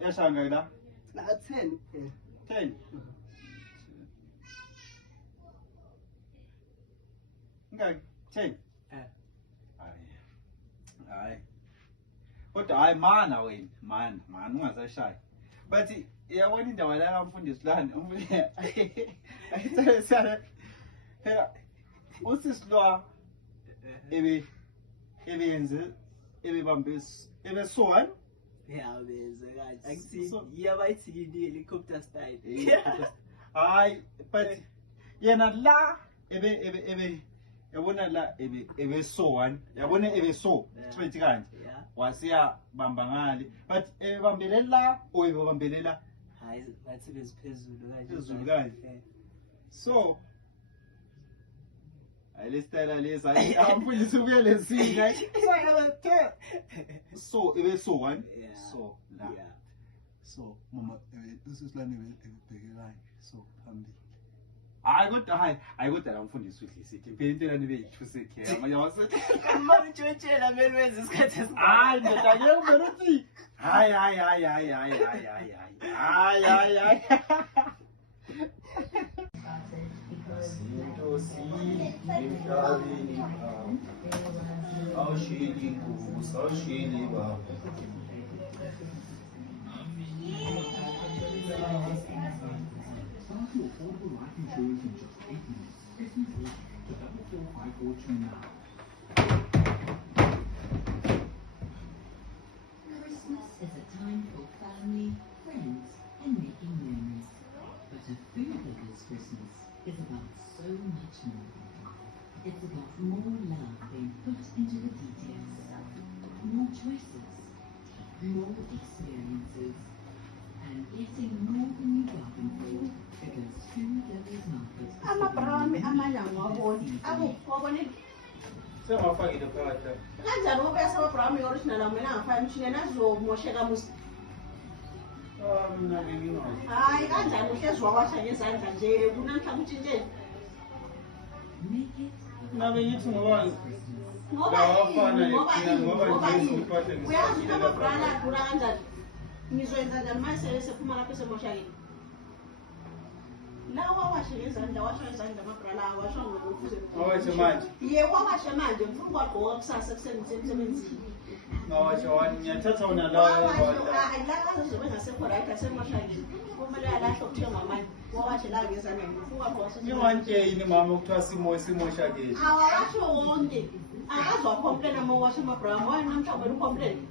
yashanga la? 10. 10. Ngaki 10. Hayi. Kodwa hayi mana wena, man ungasashayi. But yabona indawo la kamfundisi lana, ayithe phela usisilwa ebenze ebesowan. Yeah, beze kanje. Akuthi yabayithini helicopter style. Hayi, but yena la yabona la ebesowan, yabona ebeso straight kanje. Wasiya bamba ngale, but bambelela o ebambelela hayi bathi beziphezulu kanje. Phezulu kanje. So ayilestyle lesa amfundisi ubuye lesinga. So ebeso one. So la. So mama usisilane ebhekekayo so phambili. Hayi kodwa la mfundisi uhlisithi phela into lani beyithusa ekhaya amanye wasethi manje utshela mina wenza isikhathi esikhathi. hayi ndoda ngeke kumele uthi hayi Affordable life insurance in just 8 minutes. Listen to 44429. Christmas is a time for family, friends, and making memories. But a food lover's Christmas is about so much more. It's about more love being put into the details, more choices, more experiences, and getting more than you bargained for. Because food lovers market is Amabrami amanyanga wabona akubona sengafakile phakathi kanjani ngoba yasebrami original amena ngafaya imshini nazomosheka musi mina bengingazi hayi kanjani uhlezwa kwasha ngezandla nje kunamhla kutshintshe make it nabe ngithi ngoba uyazi ukuthi amabrani adura kanjani ngizoyenza njani manje sephuma lapho semoshakile lawa washe ngezandla washa izandla amabrala awasha ngokufuze awashe manje yebo washa manje ngifuna kwagqoka kusasa kusemsebenzini ngawasha wani ngiyathatha wona lawa hayi la kazobe ngasekho right asemoshakile kumele alahlo kuthenga amanye wawashe la ngezandla ngifuna kwagqoka ngiwantsheyini mama ukuthiwa simoshakile awasho wonke akazwa complain ama washa amabrala wena namhlanje ucomplain